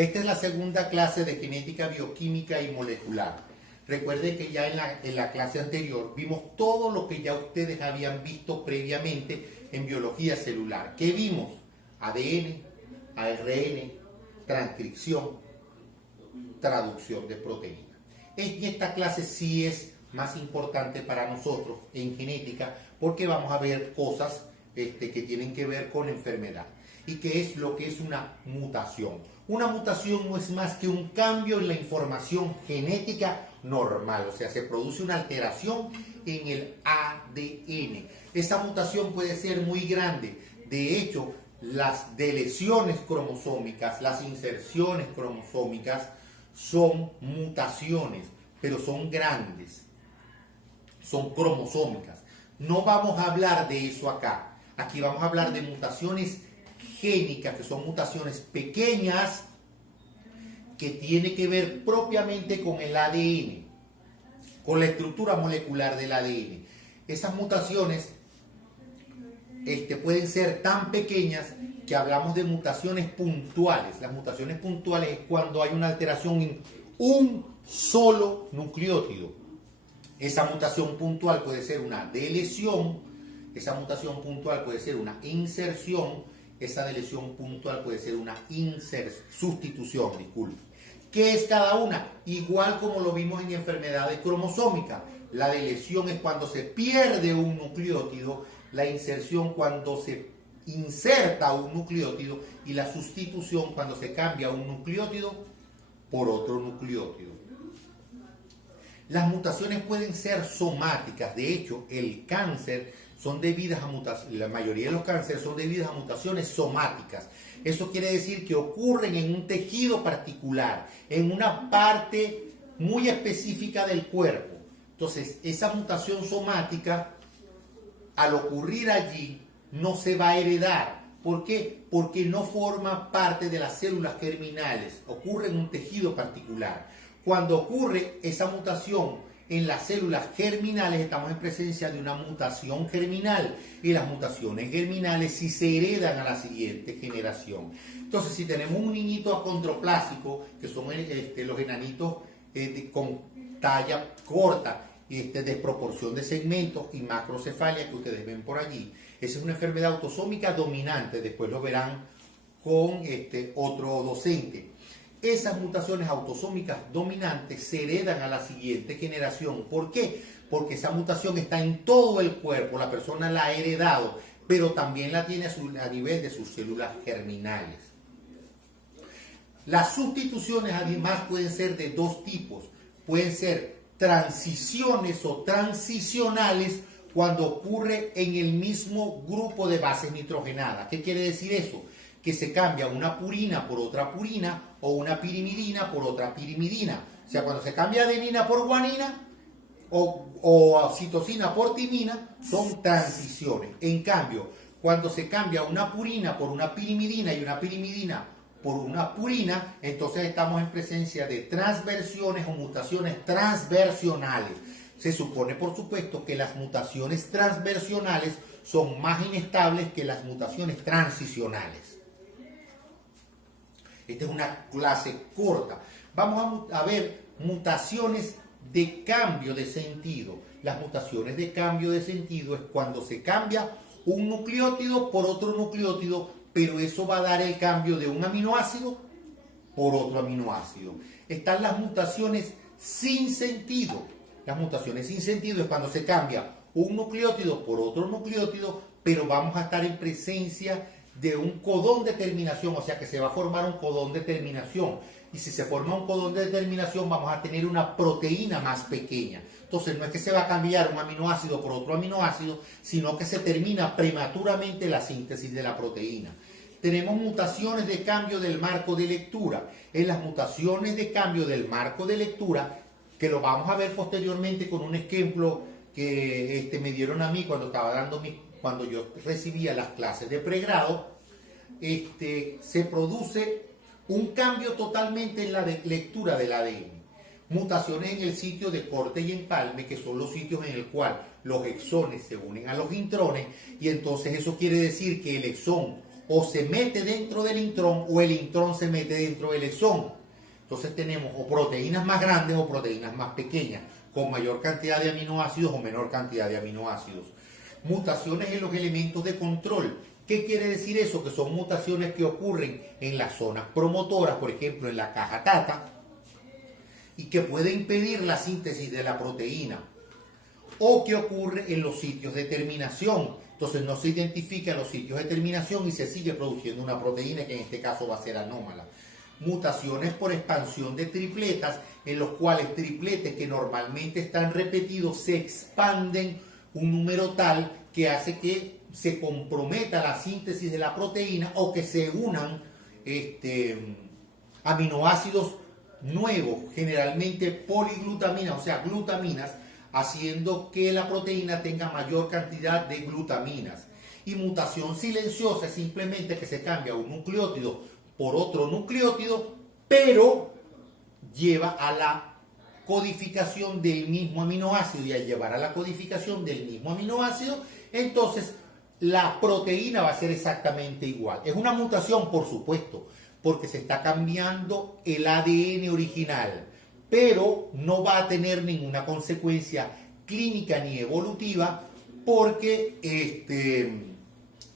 Esta es la segunda clase de genética bioquímica y molecular. Recuerden que ya en la clase anterior vimos todo lo que ya ustedes habían visto previamente en biología celular. ¿Qué vimos? ADN, ARN, transcripción, traducción de proteínas. En esta clase sí es más importante para nosotros en genética porque vamos a ver cosas que tienen que ver con enfermedad. ¿Y qué es lo que es una mutación? Una mutación no es más que un cambio en la información genética normal, o sea, se produce una alteración en el ADN. Esa mutación puede ser muy grande. De hecho, las deleciones cromosómicas, las inserciones cromosómicas son mutaciones, pero son grandes, son cromosómicas. No vamos a hablar de eso acá. Aquí vamos a hablar de mutaciones génicas, que son mutaciones pequeñas que tienen que ver propiamente con el ADN, con la estructura molecular del ADN. Esas mutaciones pueden ser tan pequeñas que hablamos de mutaciones puntuales. Las mutaciones puntuales es cuando hay una alteración en un solo nucleótido. Esa mutación puntual puede ser una deleción, esa mutación puntual puede ser una inserción, esa deleción puntual puede ser una sustitución, disculpe. ¿Qué es cada una? Igual como lo vimos en enfermedades cromosómicas. La deleción es cuando se pierde un nucleótido, la inserción cuando se inserta un nucleótido y la sustitución cuando se cambia un nucleótido por otro nucleótido. Las mutaciones pueden ser somáticas. De hecho, el cáncer son debidas a mutaciones, la mayoría de los cánceres son debidas a mutaciones somáticas. Eso quiere decir que ocurren en un tejido particular, en una parte muy específica del cuerpo. Entonces, esa mutación somática, al ocurrir allí, no se va a heredar. ¿Por qué? Porque no forma parte de las células germinales, ocurre en un tejido particular. Cuando ocurre esa mutación en las células germinales, estamos en presencia de una mutación germinal, y las mutaciones germinales sí se heredan a la siguiente generación. Entonces, si tenemos un niñito acondroplásico, que son los enanitos con talla corta, desproporción de segmentos y macrocefalia que ustedes ven por allí, esa es una enfermedad autosómica dominante. Después lo verán con otro docente. Esas mutaciones autosómicas dominantes se heredan a la siguiente generación. ¿Por qué? Porque esa mutación está en todo el cuerpo, la persona la ha heredado, pero también la tiene a nivel de sus células germinales. Las sustituciones además pueden ser de dos tipos. Pueden ser transiciones o transicionales cuando ocurre en el mismo grupo de bases nitrogenadas. ¿Qué quiere decir eso? Que se cambia una purina por otra purina o una pirimidina por otra pirimidina. O sea, cuando se cambia adenina por guanina o citosina por timina, son transiciones. En cambio, cuando se cambia una purina por una pirimidina y una pirimidina por una purina, entonces estamos en presencia de transversiones o mutaciones transversionales. Se supone, por supuesto, que las mutaciones transversionales son más inestables que las mutaciones transicionales. Esta es una clase corta. Vamos a ver mutaciones de cambio de sentido. Las mutaciones de cambio de sentido es cuando se cambia un nucleótido por otro nucleótido, pero eso va a dar el cambio de un aminoácido por otro aminoácido. Están las mutaciones sin sentido. Las mutaciones sin sentido es cuando se cambia un nucleótido por otro nucleótido, pero vamos a estar en presencia de un codón de terminación, o sea que se va a formar un codón de terminación. Y si se forma un codón de terminación, vamos a tener una proteína más pequeña. Entonces no es que se va a cambiar un aminoácido por otro aminoácido, sino que se termina prematuramente la síntesis de la proteína. Tenemos mutaciones de cambio del marco de lectura. En las mutaciones de cambio del marco de lectura, que lo vamos a ver posteriormente con un ejemplo que me dieron a mí cuando yo recibía las clases de pregrado, se produce un cambio totalmente en la lectura del ADN. Mutaciones en el sitio de corte y empalme, que son los sitios en el cual los exones se unen a los intrones, y entonces eso quiere decir que el exón o se mete dentro del intrón o el intrón se mete dentro del exón. Entonces tenemos o proteínas más grandes o proteínas más pequeñas, con mayor cantidad de aminoácidos o menor cantidad de aminoácidos. Mutaciones en los elementos de control. ¿Qué quiere decir eso? Que son mutaciones que ocurren en las zonas promotoras, por ejemplo en la caja tata, y que puede impedir la síntesis de la proteína, o que ocurre en los sitios de terminación. Entonces no se identifican los sitios de terminación y se sigue produciendo una proteína que en este caso va a ser anómala. Mutaciones por expansión de tripletas, en los cuales tripletes que normalmente están repetidos se expanden un número tal que hace que se comprometa la síntesis de la proteína o que se unan aminoácidos nuevos, generalmente poliglutaminas, o sea, glutaminas, haciendo que la proteína tenga mayor cantidad de glutaminas. Y mutación silenciosa es simplemente que se cambia un nucleótido por otro nucleótido, pero lleva a la codificación del mismo aminoácido, y al llevar a la codificación del mismo aminoácido, entonces la proteína va a ser exactamente igual. Es una mutación, por supuesto, porque se está cambiando el ADN original, pero no va a tener ninguna consecuencia clínica ni evolutiva porque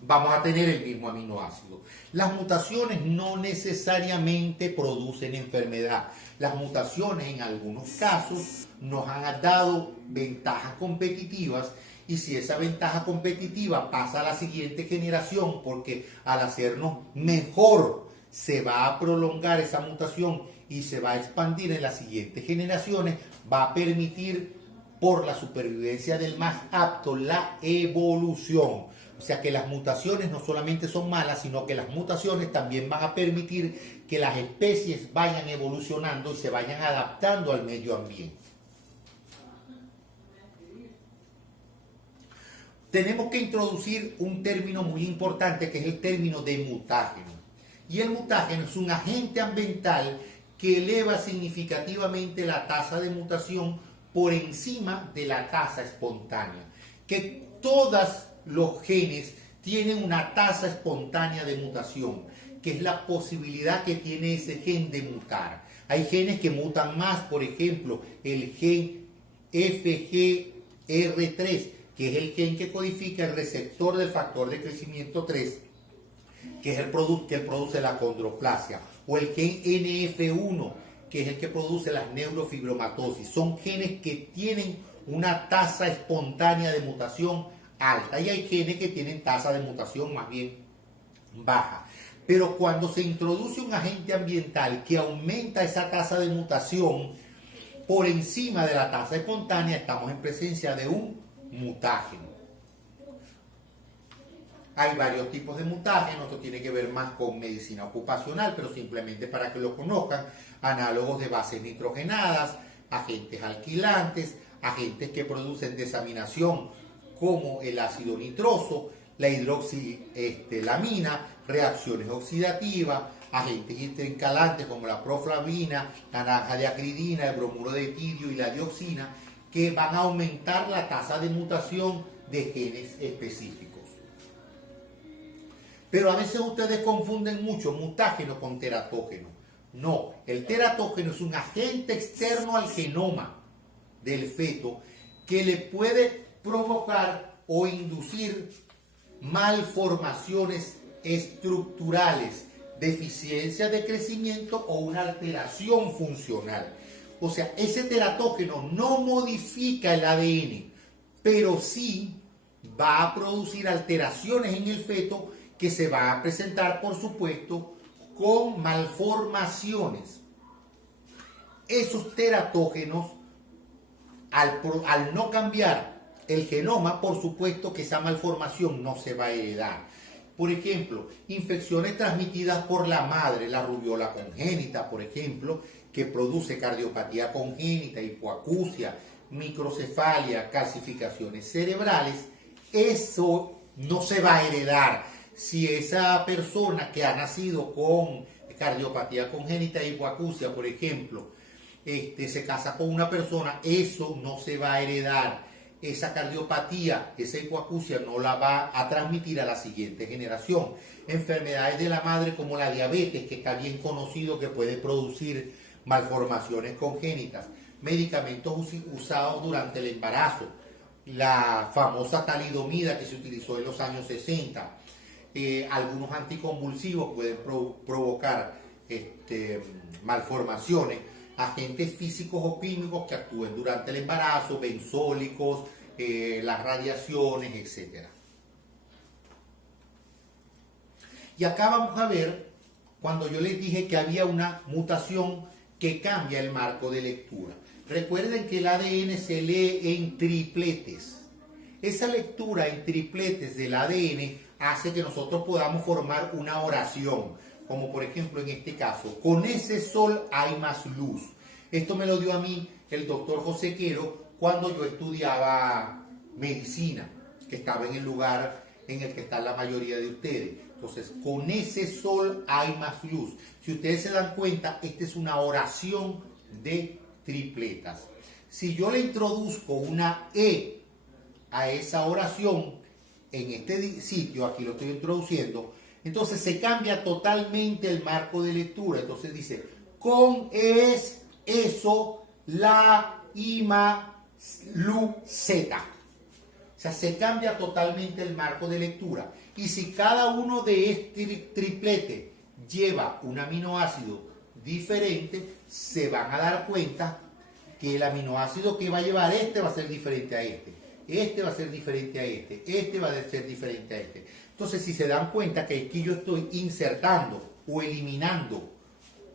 vamos a tener el mismo aminoácido. Las mutaciones no necesariamente producen enfermedad. Las mutaciones en algunos casos nos han dado ventajas competitivas, y si esa ventaja competitiva pasa a la siguiente generación, porque al hacernos mejor se va a prolongar esa mutación y se va a expandir en las siguientes generaciones, va a permitir por la supervivencia del más apto la evolución. O sea que las mutaciones no solamente son malas, sino que las mutaciones también van a permitir que las especies vayan evolucionando y se vayan adaptando al medio ambiente. Tenemos que introducir un término muy importante, que es el término de mutágeno. Y el mutágeno es un agente ambiental que eleva significativamente la tasa de mutación por encima de la tasa espontánea. Que todos los genes tienen una tasa espontánea de mutación, que es la posibilidad que tiene ese gen de mutar. Hay genes que mutan más, por ejemplo, el gen FGR3, que es el gen que codifica el receptor del factor de crecimiento 3, que es el que produce la condroplasia, o el gen NF1, que es el que produce las neurofibromatosis. Son genes que tienen una tasa espontánea de mutación alta, y hay genes que tienen tasa de mutación más bien baja. Pero cuando se introduce un agente ambiental que aumenta esa tasa de mutación por encima de la tasa espontánea, estamos en presencia de un mutágeno. Hay varios tipos de mutágenos, esto tiene que ver más con medicina ocupacional, pero simplemente para que lo conozcan: análogos de bases nitrogenadas, agentes alquilantes, agentes que producen desaminación como el ácido nitroso, la hidroxilamina, reacciones oxidativas, agentes intercalantes como la proflavina, la naranja de acridina, el bromuro de tirio y la dioxina, que van a aumentar la tasa de mutación de genes específicos. Pero a veces ustedes confunden mucho mutágeno con teratógeno. No, el teratógeno es un agente externo al genoma del feto que le puede provocar o inducir malformaciones estructurales, deficiencia de crecimiento o una alteración funcional. O sea, ese teratógeno no modifica el ADN, pero sí va a producir alteraciones en el feto que se va a presentar, por supuesto, con malformaciones. Esos teratógenos, al no cambiar el genoma, por supuesto que esa malformación no se va a heredar. Por ejemplo, infecciones transmitidas por la madre, la rubiola congénita, por ejemplo, que produce cardiopatía congénita, hipoacusia, microcefalia, calcificaciones cerebrales, eso no se va a heredar. Si esa persona que ha nacido con cardiopatía congénita e hipoacusia, por ejemplo, se casa con una persona, eso no se va a heredar. esa cardiopatía, esa hipoacusia no la va a transmitir a la siguiente generación. Enfermedades de la madre como la diabetes, que está bien conocido que puede producir malformaciones congénitas. Medicamentos usados durante el embarazo. La famosa talidomida que se utilizó en los años 60. Algunos anticonvulsivos pueden provocar malformaciones. Agentes físicos o químicos que actúen durante el embarazo, benzólicos, las radiaciones, etc. Y acá vamos a ver, cuando yo les dije que había una mutación que cambia el marco de lectura. Recuerden que el ADN se lee en tripletes. Esa lectura en tripletes del ADN hace que nosotros podamos formar una oración, como por ejemplo en este caso, con ese sol hay más luz. Esto me lo dio a mí el doctor José Quero cuando yo estudiaba medicina, que estaba en el lugar en el que están la mayoría de ustedes. Entonces, con ese sol hay más luz. Si ustedes se dan cuenta, esta es una oración de tripletas. Si yo le introduzco una E a esa oración, en este sitio, aquí lo estoy introduciendo, entonces se cambia totalmente el marco de lectura. Entonces dice, con es, eso, la, ima, lu, zeta. O sea, se cambia totalmente el marco de lectura. Y si cada uno de este triplete lleva un aminoácido diferente, se van a dar cuenta que el aminoácido que va a llevar este va a ser diferente a este. Este va a ser diferente a este. Este va a ser diferente a este. Entonces, si se dan cuenta que aquí yo estoy insertando o eliminando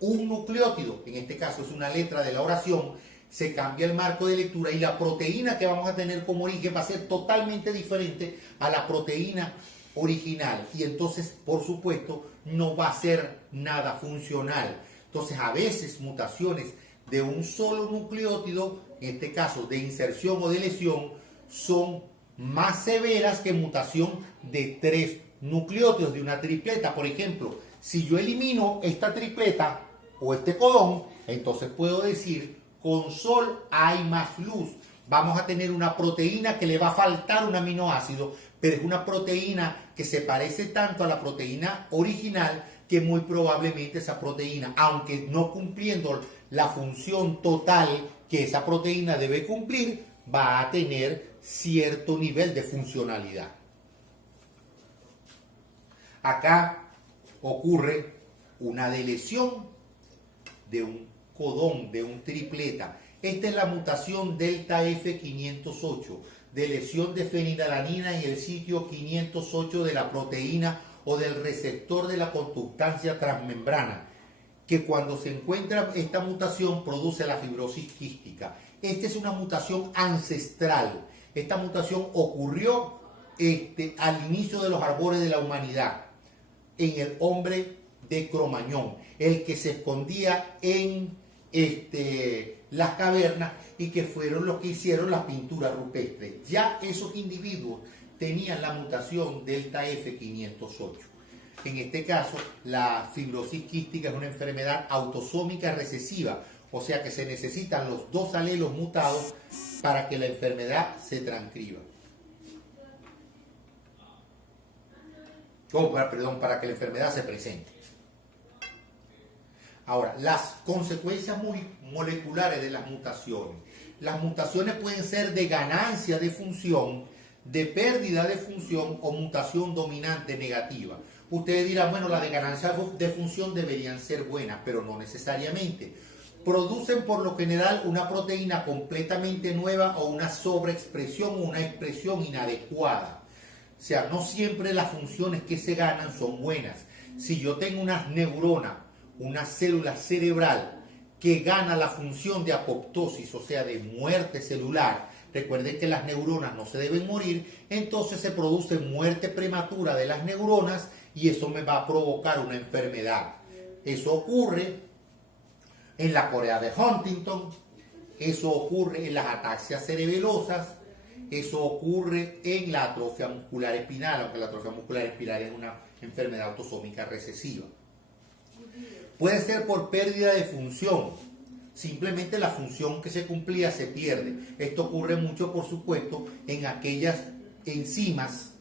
un nucleótido, en este caso es una letra de la oración, se cambia el marco de lectura y la proteína que vamos a tener como origen va a ser totalmente diferente a la proteína original. Y entonces, por supuesto, no va a ser nada funcional. Entonces, a veces mutaciones de un solo nucleótido, en este caso de inserción o de lesión, son más severas que mutación de 3 nucleótidos de una tripleta. Por ejemplo, si yo elimino esta tripleta o este codón, entonces puedo decir, con sol hay más luz. Vamos a tener una proteína que le va a faltar un aminoácido, pero es una proteína que se parece tanto a la proteína original que muy probablemente esa proteína, aunque no cumpliendo la función total que esa proteína debe cumplir, va a tener cierto nivel de funcionalidad. Acá ocurre una deleción de un codón, de un tripleta. Esta es la mutación delta F508, de lesión de fenilalanina en el sitio 508 de la proteína o del receptor de la conductancia transmembrana, que cuando se encuentra esta mutación produce la fibrosis quística. Esta es una mutación ancestral. Esta mutación ocurrió al inicio de los arbores de la humanidad, en el hombre de Cromañón, el que se escondía en las cavernas y que fueron los que hicieron la pintura rupestre. Ya esos individuos tenían la mutación delta F508. En este caso, la fibrosis quística es una enfermedad autosómica recesiva, o sea que se necesitan los dos alelos mutados para que la enfermedad se transcriba. Para que la enfermedad se presente. Ahora, las consecuencias moleculares de las mutaciones. Las mutaciones pueden ser de ganancia de función, de pérdida de función o mutación dominante negativa. Ustedes dirán, bueno, las de ganancia de función deberían ser buenas, pero no necesariamente. Producen por lo general una proteína completamente nueva o una sobreexpresión o una expresión inadecuada. O sea, no siempre las funciones que se ganan son buenas. Si yo tengo unas neuronas, una célula cerebral que gana la función de apoptosis, o sea, de muerte celular, recuerden que las neuronas no se deben morir, entonces se produce muerte prematura de las neuronas y eso me va a provocar una enfermedad. Eso ocurre en la corea de Huntington, eso ocurre en las ataxias cerebelosas, eso ocurre en la atrofia muscular espinal, aunque la atrofia muscular espinal es una enfermedad autosómica recesiva. Puede ser por pérdida de función. O simplemente la función que se cumplía se pierde. Esto ocurre mucho, por supuesto, en aquellas enzimas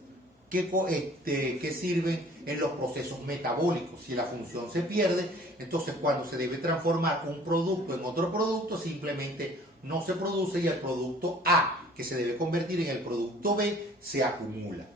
que sirven en los procesos metabólicos. Si la función se pierde, entonces cuando se debe transformar un producto en otro producto, simplemente no se produce y el producto A, que se debe convertir en el producto B, se acumula.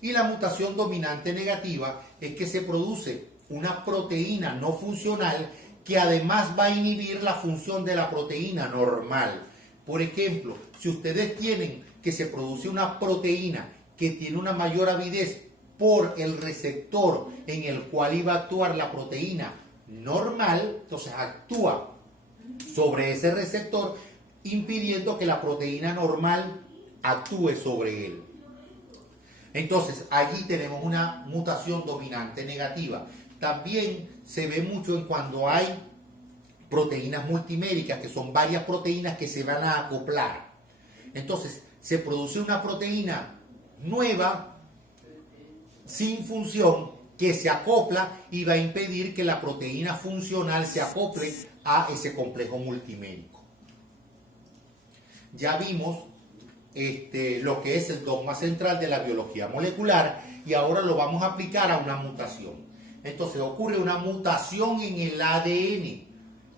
Y la mutación dominante negativa es que se produce una proteína no funcional que además va a inhibir la función de la proteína normal. Por ejemplo, si ustedes tienen que se produce una proteína que tiene una mayor avidez por el receptor en el cual iba a actuar la proteína normal, entonces actúa sobre ese receptor impidiendo que la proteína normal actúe sobre él. Entonces allí tenemos una mutación dominante negativa. También se ve mucho en cuando hay proteínas multiméricas, que son varias proteínas que se van a acoplar. Entonces se produce una proteína nueva sin función que se acopla y va a impedir que la proteína funcional se acople a ese complejo multimérico. Ya vimos lo que es el dogma central de la biología molecular y ahora lo vamos a aplicar a una mutación. Entonces ocurre una mutación en el ADN.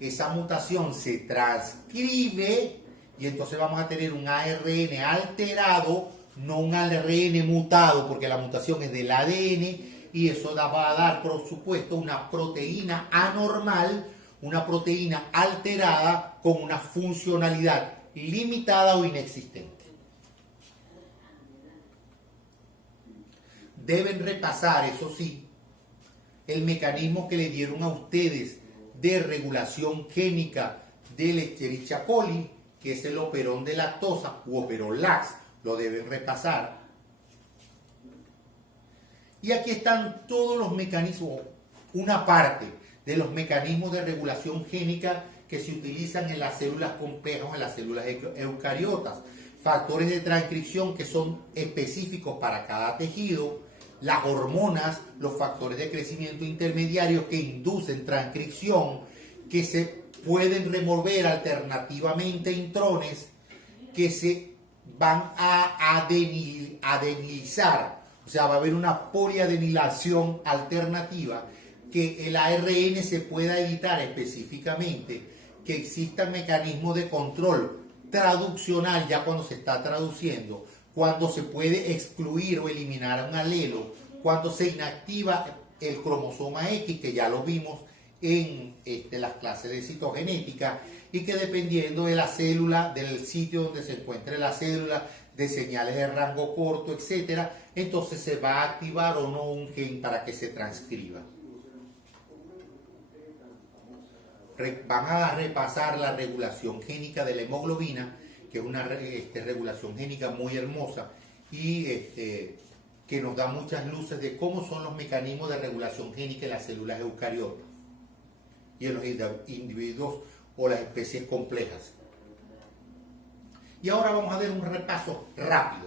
Esa mutación se transcribe y entonces vamos a tener un ARN alterado, no un ARN mutado, porque la mutación es del ADN y eso va a dar, por supuesto, una proteína anormal, una proteína alterada con una funcionalidad limitada o inexistente. Deben repasar, eso sí, el mecanismo que le dieron a ustedes de regulación génica del Escherichia coli, que es el operón de lactosa u operón lax. Lo deben repasar. Y aquí están todos los mecanismos, una parte de los mecanismos de regulación génica que se utilizan en las células complejas, en las células eucariotas. Factores de transcripción que son específicos para cada tejido, las hormonas, los factores de crecimiento intermediarios que inducen transcripción, que se pueden remover alternativamente intrones, que se van a adenilizar, o sea, va a haber una poliadenilación alternativa, que el ARN se pueda editar específicamente, que existan mecanismos de control traduccional ya cuando se está traduciendo, cuando se puede excluir o eliminar un alelo, cuando se inactiva el cromosoma X, que ya lo vimos en las clases de citogenética, y que dependiendo de la célula, del sitio donde se encuentre la célula, de señales de rango corto, etcétera, entonces se va a activar o no un gen para que se transcriba. Van a repasar la regulación génica de la hemoglobina, que es una regulación génica muy hermosa y que nos da muchas luces de cómo son los mecanismos de regulación génica en las células eucariotas y en los individuos o las especies complejas. Y ahora vamos a ver un repaso rápido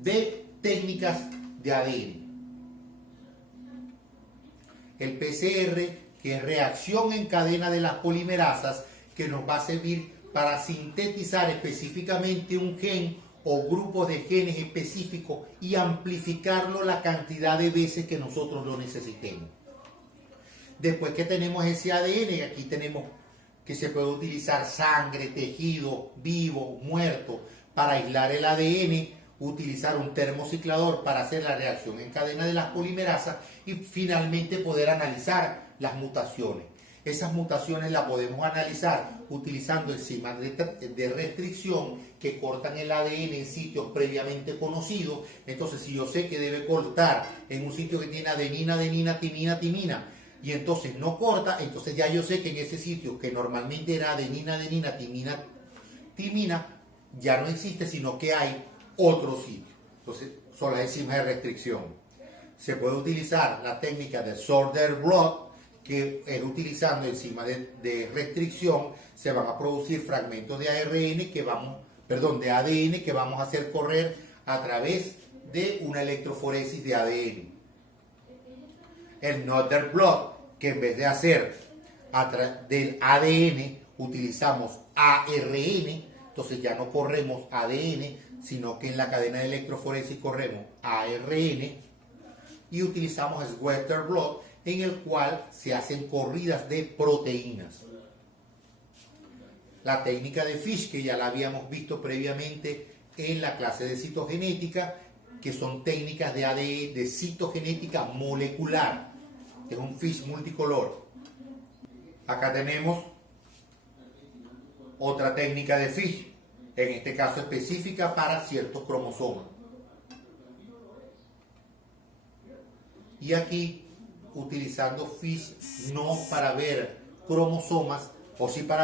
de técnicas de ADN. El PCR, que es reacción en cadena de las polimerasas, que nos va a servir para sintetizar específicamente un gen o grupo de genes específicos y amplificarlo la cantidad de veces que nosotros lo necesitemos. Después que tenemos ese ADN, aquí tenemos que se puede utilizar sangre, tejido vivo, muerto, para aislar el ADN, utilizar un termociclador para hacer la reacción en cadena de las polimerasas y finalmente poder analizar las mutaciones. Esas mutaciones las podemos analizar utilizando enzimas de restricción que cortan el ADN en sitios previamente conocidos. Entonces, si yo sé que debe cortar en un sitio que tiene adenina, adenina, timina, timina, y entonces no corta, entonces ya yo sé que en ese sitio que normalmente era adenina, adenina, timina, timina, ya no existe, sino que hay otro sitio. Entonces son las enzimas de restricción. Se puede utilizar la técnica de Söderblot, que es utilizando enzimas de restricción, se van a producir fragmentos de ARN de ADN que vamos a hacer correr a través de una electroforesis de ADN. El Söderblot, que en vez de hacer del ADN utilizamos ARN, entonces ya no corremos ADN, sino que en la cadena de electroforesis corremos ARN, y utilizamos Sweater Blot, en el cual se hacen corridas de proteínas. La técnica de Fish, que ya la habíamos visto previamente en la clase de citogenética, que son técnicas de ADN, de citogenética molecular, que es un Fish multicolor. Acá tenemos otra técnica de Fish, en este caso específica para ciertos cromosomas. Y aquí, utilizando Fish no para ver cromosomas, o sí para